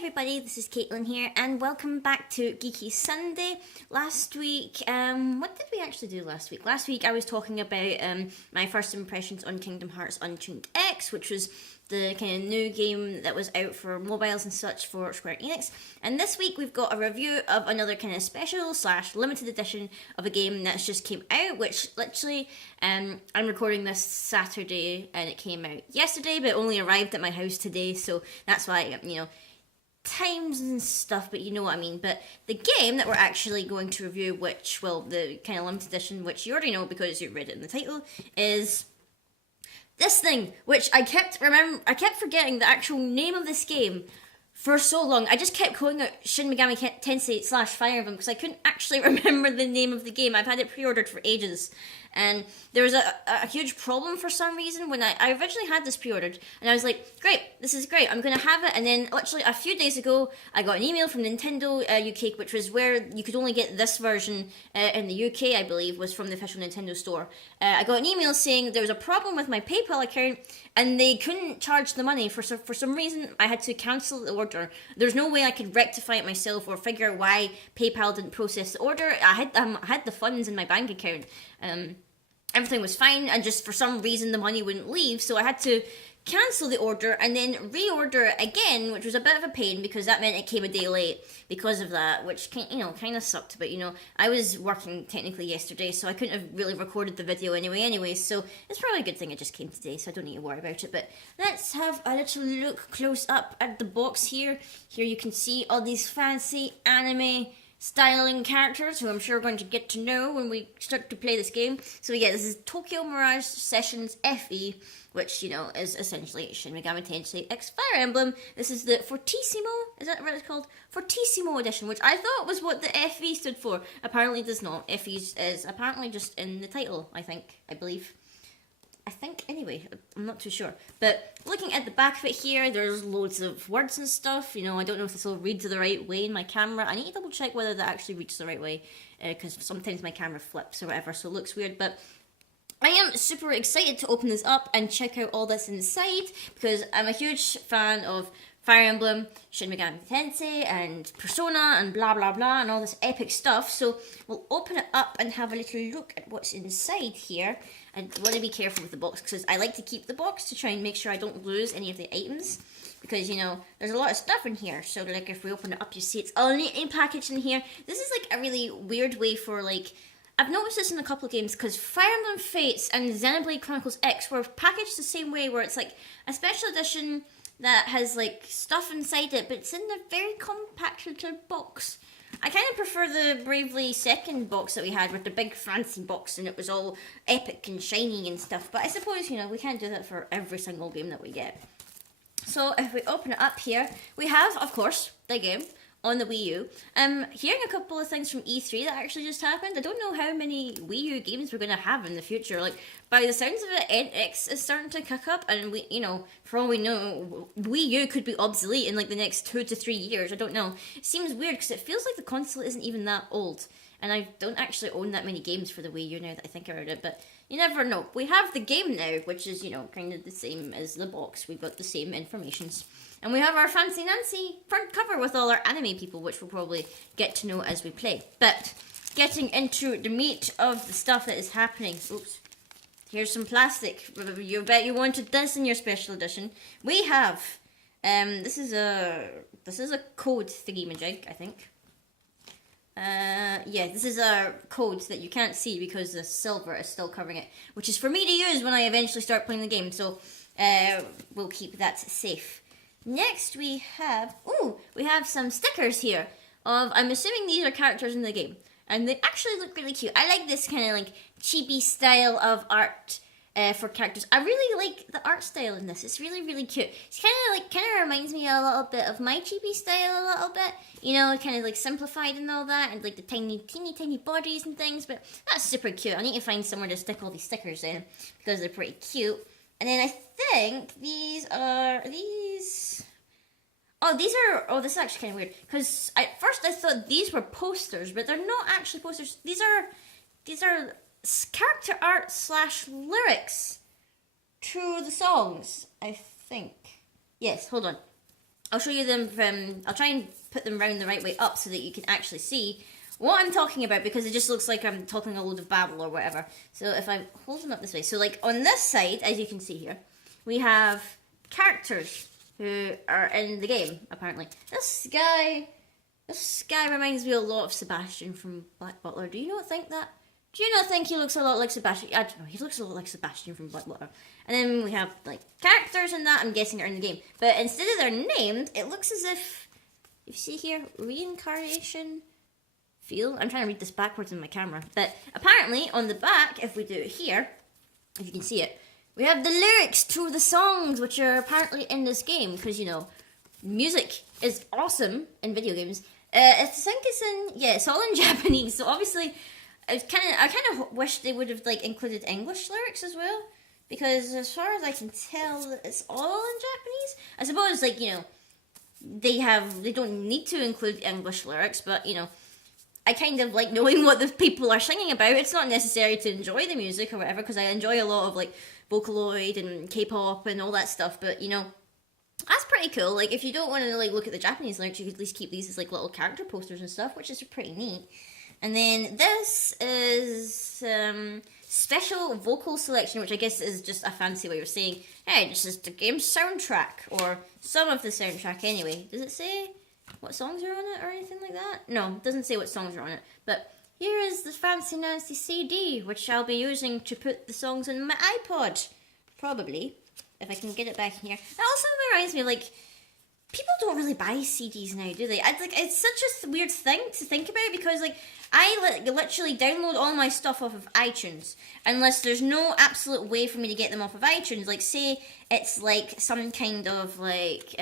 everybody, this is Caitlin here, and welcome back to Geeky Sunday. Last week, what did we actually do last week? Last week I was talking about my first impressions on Kingdom Hearts Unchained X, which was the kind of new game that was out for mobiles and such for Square Enix. And this week we've got a review of another kind of special / limited edition of a game that's just came out, which literally, I'm recording this Saturday and it came out yesterday, but only arrived at my house today, so that's why, times and stuff, but you know what I mean. But the game that we're actually going to review, which, well, the kind of limited edition, which you already know because you read it in the title, is this thing, which I kept forgetting the actual name of this game for so long. I just kept calling it Shin Megami Tensei / Fire Emblem because I couldn't actually remember the name of the game. I've had it pre-ordered for ages. And there was a huge problem for some reason when I originally had this pre-ordered, and I was like, great, this is great, I'm going to have it. And then literally a few days ago I got an email from Nintendo UK, which was where you could only get this version in the UK, I believe, was from the official Nintendo store. I got an email saying there was a problem with my PayPal account and they couldn't charge the money. For some reason I had to cancel the order. There's no way I could rectify it myself or figure out why PayPal didn't process the order. I had the funds in my bank account. Everything was fine, and just for some reason the money wouldn't leave, so I had to cancel the order and then reorder it again, which was a bit of a pain because that meant it came a day late because of that, which kind of sucked. But I was working technically yesterday, so I couldn't have really recorded the video anyway, so it's probably a good thing it just came today, so I don't need to worry about it. But let's have a little look close up at the box here. Here you can see all these fancy anime styling characters who I'm sure we're going to get to know when we start to play this game. So yeah, this is Tokyo Mirage Sessions FE, which, is essentially Shin Megami Tensei X Fire Emblem. This is the Fortissimo, is that what it's called? Fortissimo edition, which I thought was what the FE stood for. Apparently it does not. FE is apparently just in the title, I believe. Anyway, I'm not too sure. But looking at the back of it here, there's loads of words and stuff. I don't know if this will read the right way in my camera. I need to double check whether that actually reads the right way, because sometimes my camera flips or whatever, so it looks weird. But I am super excited to open this up and check out all that's inside, because I'm a huge fan of Fire Emblem, Shin Megami Tensei, and Persona, and blah blah blah, and all this epic stuff. So we'll open it up and have a little look at what's inside here. I want to be careful with the box, because I like to keep the box to try and make sure I don't lose any of the items, because, there's a lot of stuff in here. So, if we open it up, you see it's all neatly packaged in here. This is, a really weird way for, I've noticed this in a couple of games, because Fire Emblem Fates and Xenoblade Chronicles X were packaged the same way, where it's, a special edition that has, stuff inside it, but it's in a very compact little box. I kind of prefer the Bravely second box that we had with the big fancy box, and it was all epic and shiny and stuff. But I suppose, we can't do that for every single game that we get. So if we open it up here, we have, of course, the game on the Wii U. Hearing a couple of things from E3 that actually just happened. I don't know how many Wii U games we're going to have in the future. By the sounds of it, NX is starting to kick up, and we, for all we know, Wii U could be obsolete in the next 2 to 3 years. I don't know. It seems weird because it feels like the console isn't even that old, and I don't actually own that many games for the Wii U now that I think about it. But you never know. We have the game now, which is kind of the same as the box. We've got the same informations. And we have our fancy Nancy front cover with all our anime people, which we'll probably get to know as we play. But getting into the meat of the stuff that is happening. Oops. Here's some plastic. You bet you wanted this in your special edition. We have, this is a code thingy-majig, I think. Yeah, this is a code that you can't see because the silver is still covering it, which is for me to use when I eventually start playing the game. So we'll keep that safe. Next we have some stickers here of, I'm assuming these are characters in the game, and they actually look really cute. I like this kind of chibi style of art for characters. I really like the art style in this. It's really, really cute. It's kind of reminds me a little bit of my chibi style a little bit, kind of simplified and all that, and the teeny bodies and things, but that's super cute. I need to find somewhere to stick all these stickers in because they're pretty cute. And then I think this is actually kind of weird, because at first I thought these were posters, but they're not actually posters. These are character art / lyrics to the songs, I think. Yes, hold on. I'll show you them from, I'll try and put them round the right way up so that you can actually see what I'm talking about, because it just looks like I'm talking a load of babble or whatever. So if I hold them up this way, so like on this side, as you can see here, we have characters who are in the game, apparently. This guy reminds me a lot of Sebastian from Black Butler. Do you not think that? Do you not think he looks a lot like Sebastian? I don't know, he looks a lot like Sebastian from Black Butler. And then we have, like, characters and that, I'm guessing, are in the game. But instead of they're named, it looks as if, you see here, reincarnation feel. I'm trying to read this backwards in my camera. But apparently, on the back, if we do it here, if you can see it, we have the lyrics to the songs, which are apparently in this game. Because, you know, music is awesome in video games. I think it's in, yeah, it's all in Japanese. So obviously, I kind of wish they would have, like, included English lyrics as well. Because as far as I can tell, it's all in Japanese. I suppose, like, you know, they don't need to include English lyrics, but, you know, I kind of like knowing what the people are singing about. It's not necessary to enjoy the music or whatever, because I enjoy a lot of, like, Vocaloid and K-pop and all that stuff, but, you know, that's pretty cool. Like, if you don't want to, like, look at the Japanese lyrics, you could at least keep these as, like, little character posters and stuff, which is pretty neat. And then this is special vocal selection, which I guess is just a fancy way of saying, hey, this is the game's soundtrack, or some of the soundtrack anyway. Does it say what songs are on it or anything like that? No, it doesn't say what songs are on it. But here is the fancy Nancy CD, which I'll be using to put the songs on my iPod. Probably, if I can get it back in here. That also reminds me, like, people don't really buy CDs now, do they? It's such a weird thing to think about, because, like, I literally download all my stuff off of iTunes, unless there's no absolute way for me to get them off of iTunes. Like, say it's, like, some kind of, like,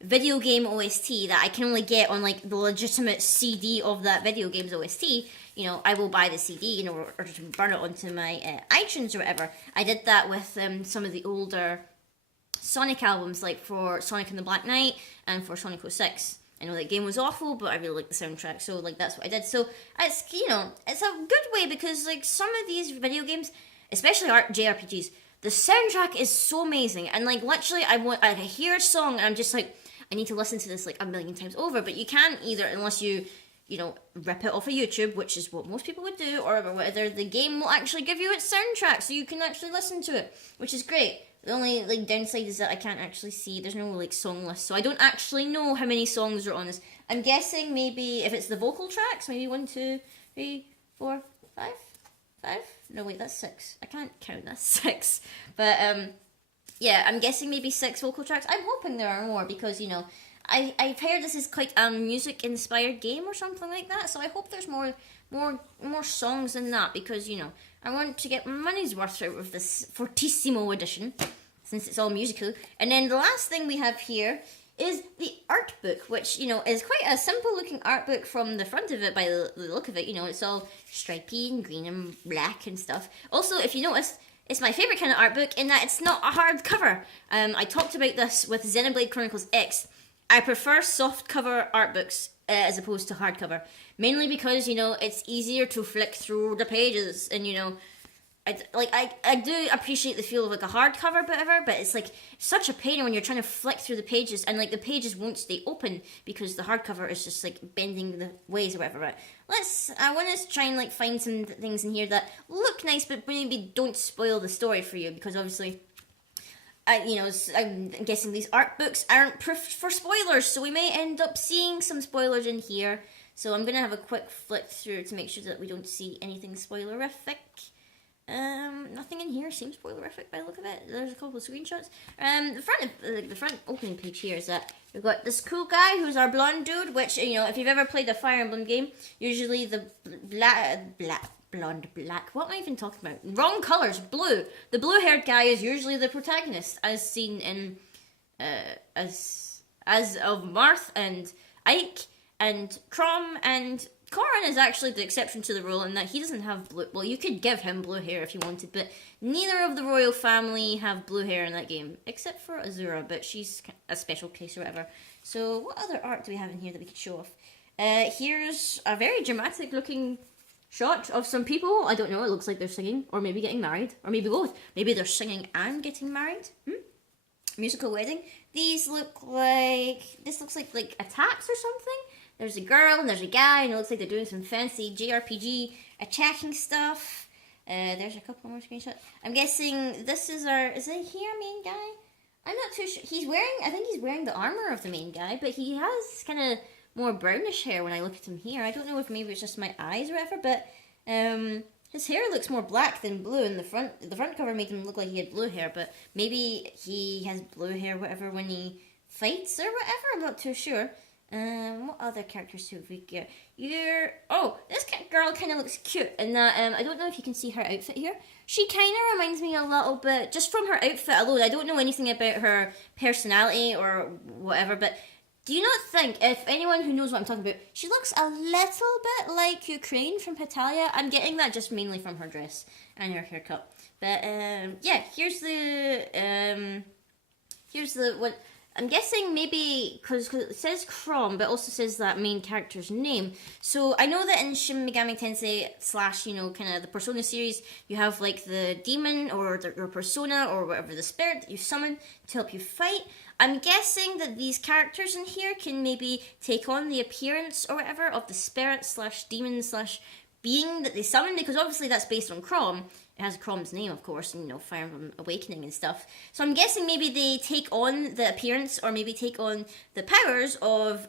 video game OST that I can only get on, like, the legitimate CD of that video game's OST, you know, I will buy the CD, you know, or to burn it onto my iTunes or whatever. I did that with some of the older Sonic albums, like for Sonic and the Black Knight and for Sonic 06. I know that game was awful, but I really like the soundtrack, so, like, that's what I did. So it's, you know, it's a good way, because, like, some of these video games, especially JRPGs, the soundtrack is so amazing, and, like, literally I hear a song and I'm just like, I need to listen to this, like, a million times over. But you can't either, unless you know, rip it off of YouTube, which is what most people would do, or whether the game will actually give you its soundtrack so you can actually listen to it, which is great. The only, like, downside is that I can't actually see, there's no, like, song list, so I don't actually know how many songs are on this. I'm guessing maybe, if it's the vocal tracks, maybe 1, 2, 3, 4, 5? No, wait, that's 6. I can't count, that's 6. But, yeah, I'm guessing maybe 6 vocal tracks. I'm hoping there are more, because, you know, I've heard this is quite a music-inspired game or something like that, so I hope there's more songs than that, because, you know, I want to get my money's worth out of this Fortissimo edition, since it's all musical. And then the last thing we have here is the art book, which, you know, is quite a simple looking art book from the front of it by the look of it. You know, it's all stripy and green and black and stuff. Also, if you notice, it's my favourite kind of art book in that it's not a hard cover. I talked about this with Xenoblade Chronicles X. I prefer soft cover art books as opposed to hardcover, mainly because, you know, it's easier to flick through the pages, and, you know, I do appreciate the feel of, like, a hardcover, whatever, but it's, like, such a pain when you're trying to flick through the pages, and, like, the pages won't stay open because the hardcover is just, like, bending the ways or whatever. But I want to try and, like, find some things in here that look nice, but maybe don't spoil the story for you, because obviously, I'm guessing these art books aren't proof for spoilers, so we may end up seeing some spoilers in here. So I'm going to have a quick flick through to make sure that we don't see anything spoilerific. Nothing in here seems spoilerific by the look of it. There's a couple of screenshots. The front opening page here is that we've got this cool guy who's our blonde dude, which, you know, if you've ever played a Fire Emblem game, usually the blonde, black, what am I even talking about? Wrong colours, blue. The blue-haired guy is usually the protagonist, as seen in, as of Marth and Ike and Crom, and Corrin is actually the exception to the rule in that he doesn't have blue, well, you could give him blue hair if you wanted, but neither of the royal family have blue hair in that game, except for Azura, but she's a special case or whatever. So what other art do we have in here that we could show off? Here's a very dramatic looking shot of some people. I don't know, it looks like they're singing, or maybe getting married, or maybe both. Maybe they're singing and getting married. Musical wedding. these look like, this looks like attacks or something. There's a girl and there's a guy, and it looks like they're doing some fancy JRPG attacking stuff. There's a couple more screenshots. I'm guessing this is is it here main guy? I'm not too sure. I think he's wearing the armor of the main guy, but he has kind of more brownish hair when I look at him here. I don't know if maybe it's just my eyes or whatever, but his hair looks more black than blue in the front. The front cover made him look like he had blue hair, but maybe he has blue hair, whatever, when he fights or whatever. I'm not too sure. What other characters have we got? This girl kind of looks cute, and that I don't know if you can see her outfit here. She kind of reminds me a little bit, just from her outfit alone. I don't know anything about her personality or whatever, but do you not think, if anyone who knows what I'm talking about, she looks a little bit like Ukraine from Hetalia? I'm getting that just mainly from her dress and her haircut. But yeah, here's the what. I'm guessing maybe, because it says Crom, but also says that main character's name. So I know that in Shin Megami Tensei / kind of the Persona series, you have like the demon or your persona or whatever, the spirit that you summon to help you fight. I'm guessing that these characters in here can maybe take on the appearance or whatever of the spirit / demon / being that they summon, because obviously that's based on Crom. It has Crom's name, of course, and Fire Emblem Awakening and stuff. So I'm guessing maybe they take on the appearance or maybe take on the powers of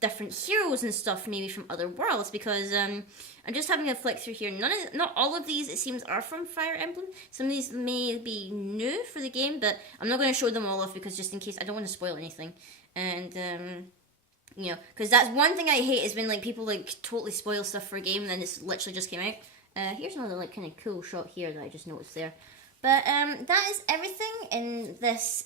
different heroes and stuff, maybe from other worlds, because I'm just having a flick through here. Not all of these, it seems, are from Fire Emblem. Some of these may be new for the game, but I'm not going to show them all off because just in case, I don't want to spoil anything. And because that's one thing I hate, is when people totally spoil stuff for a game and then it's literally just came out. Here's another kind of cool shot here that I just noticed there. But that is everything in this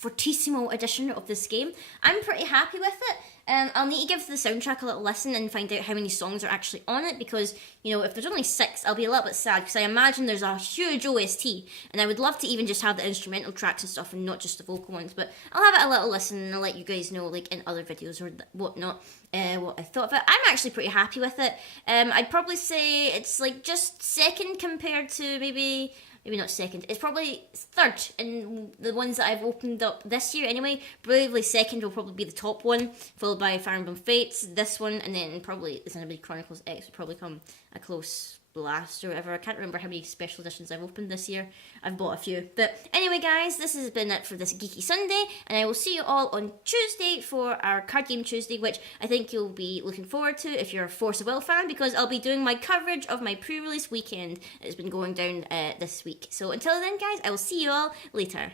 Fortissimo edition of this game. I'm pretty happy with it. I'll need to give the soundtrack a little listen and find out how many songs are actually on it, because, if there's only 6, I'll be a little bit sad, because I imagine there's a huge OST, and I would love to even just have the instrumental tracks and stuff and not just the vocal ones, but I'll have it a little listen and I'll let you guys know, in other videos or whatnot, what I thought of it. I'm actually pretty happy with it. I'd probably say it's just second compared to maybe not second, it's probably third in the ones that I've opened up this year anyway. Bravely Second will probably be the top one, followed by Fire Emblem Fates, this one, and then probably the Xenoblade Chronicles X would probably come a close last or whatever. I can't remember how many special editions I've opened this year. I've bought a few. But anyway, guys, this has been it for this Geeky Sunday, and I will see you all on Tuesday for our Card Game Tuesday, which I think you'll be looking forward to if you're a Force of Will fan, because I'll be doing my coverage of my pre-release weekend. It's been going down this week. So until then, guys, I will see you all later.